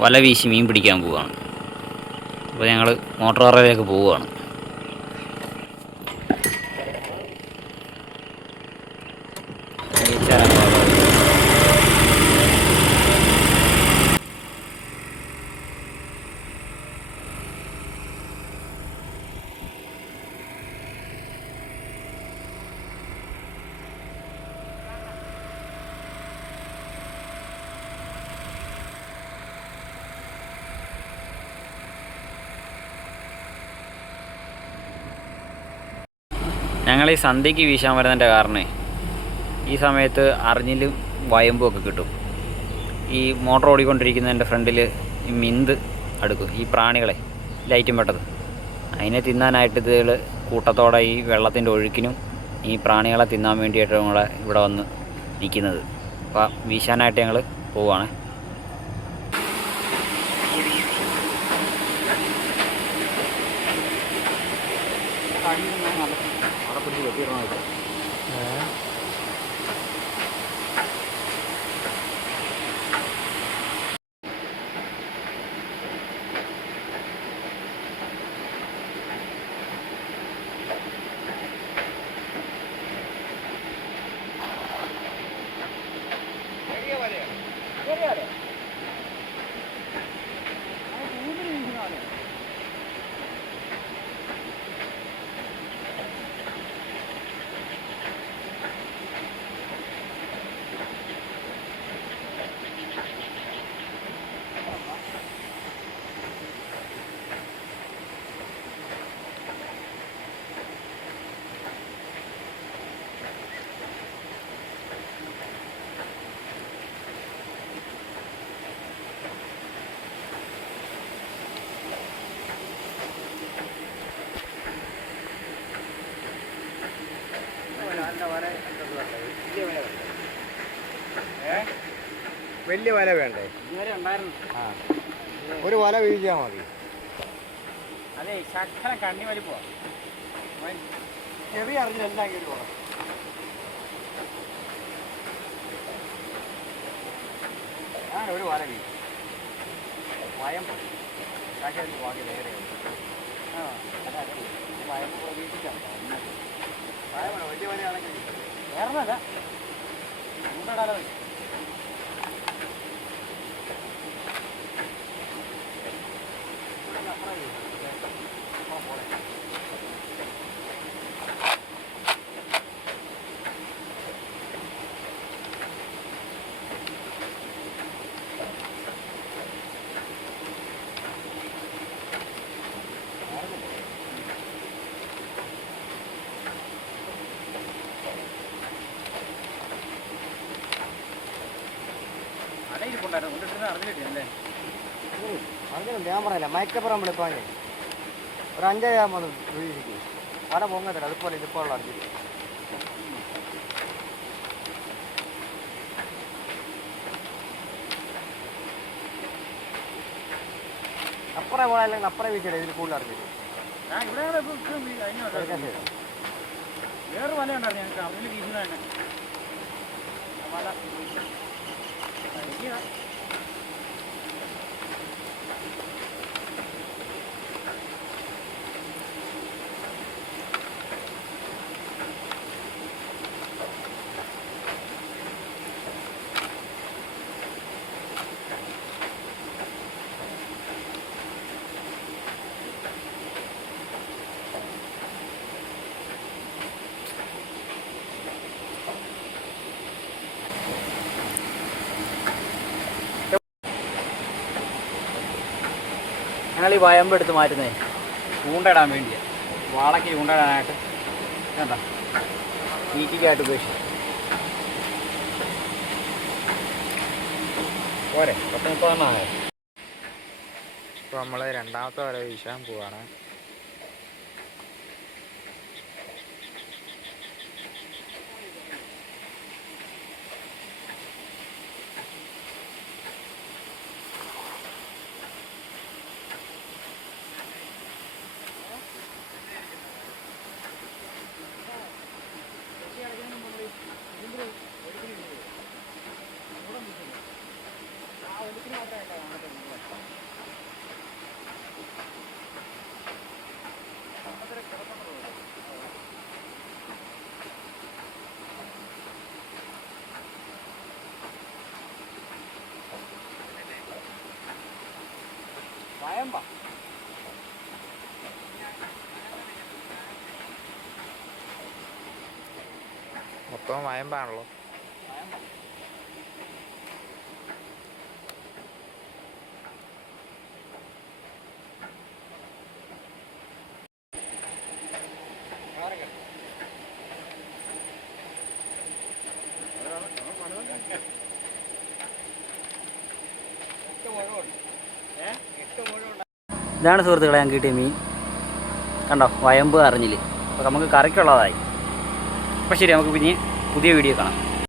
വല വീശി മീൻ പിടിക്കാൻ പോവുകയാണ് അപ്പോൾ ഞങ്ങൾ മോട്ടോർ പാറയിലേക്ക് പോവുകയാണ് ഞങ്ങൾ ഈ സന്ധ്യയ്ക്ക് വീശാൻ വരുന്നതിന്റെ കാരണേ ഈ സമയത്ത് അറിഞ്ഞിലും വയമ്പും ഒക്കെ കിട്ടും. ഈ മോട്ടോർ ഓടിക്കൊണ്ടിരിക്കുന്നതിന്റെ ഫ്രണ്ടിൽ ഈ മിന്ത് അടുക്കും ഈ പ്രാണികളെ ലൈറ്റും പെട്ടത്. അതിനെ തിന്നാനായിട്ട് ഇതുകൾ കൂട്ടത്തോടെ ഈ വെള്ളത്തിന്റെ ഒഴുക്കിനും ഈ പ്രാണികളെ തിന്നാൻ വേണ്ടിയിട്ട് ഞങ്ങളെ ഇവിടെ വന്ന് നിൽക്കുന്നത്. അപ്പോൾ വീശാനായിട്ട് ഞങ്ങൾ പോവുകയാണ് പോവുകയാണേ 这个地方走。哎。വലിയ വല വേണ്ടേ? ആ. ഒരു വല വീഴിച്ചാൽ മതി. അതെ ശക്കര കണ്ണി വലിപ്പോ ചെറിയ അറിഞ്ഞെല്ലാം കയറി പോകണം ആ ഒരു വല വയം വാങ്ങി നേരെ ആ വയം വയമാണ് വലിയ വലയാണെങ്കിൽ വേറൊന്നല്ല. ചൂണ്ടടാലോ കൊണ്ടിട്ടിരുന്ന അറിഞ്ഞിട്ടില്ലേ ഞാൻ പറയില്ല. മയക്കപ്പുറം വിളിപ്പാഞ്ഞേ ഒരു അഞ്ചാമത് വീഴിരിക്കും അവിടെ പൊങ്ങത്തില്ല. അതുപോലെ ഇതിപ്പോൾ അറിഞ്ഞില്ല അപ്പുറം പോയാലും അപ്പുറം വീഴ്ചയില്ല ഇതിൽ കൂടുതൽ ചെയ്തു വേറെ വല ഉണ്ടായിരുന്നു ഞങ്ങൾക്ക് അതിൽ വീശുന്ന തന്നെ. ആ വല ഞങ്ങൾ ഈ വയമ്പ് എടുത്ത് മാറ്റുന്നേ. ചൂണ്ടയിടാൻ വേണ്ടിയാണ് വാളയ്ക്ക് ചൂണ്ടയിടാനായിട്ട് കേട്ടോ തീറ്റിക്കായിട്ട് ഉപേക്ഷിച്ചു. പോരെ. പത്ത് മുപ്പതെണ്ണ ഇപ്പോൾ നമ്മൾ രണ്ടാമത്തെ വരെ വീശാൻ പോവാണ്. വയമ്പ മൊത്തം വയമ്പാണല്ലോ വയമ്പ ഇതാണ് സുഹൃത്തുക്കളെ ഞാൻ കിട്ടിയ മീൻ. കണ്ടോ വയമ്പ് അറിഞ്ഞില്ല? അപ്പോൾ നമുക്ക് കറിക്കുള്ളതായി. അപ്പോൾ ശരി നമുക്ക് പിന്നെ പുതിയ വീഡിയോ കാണാം.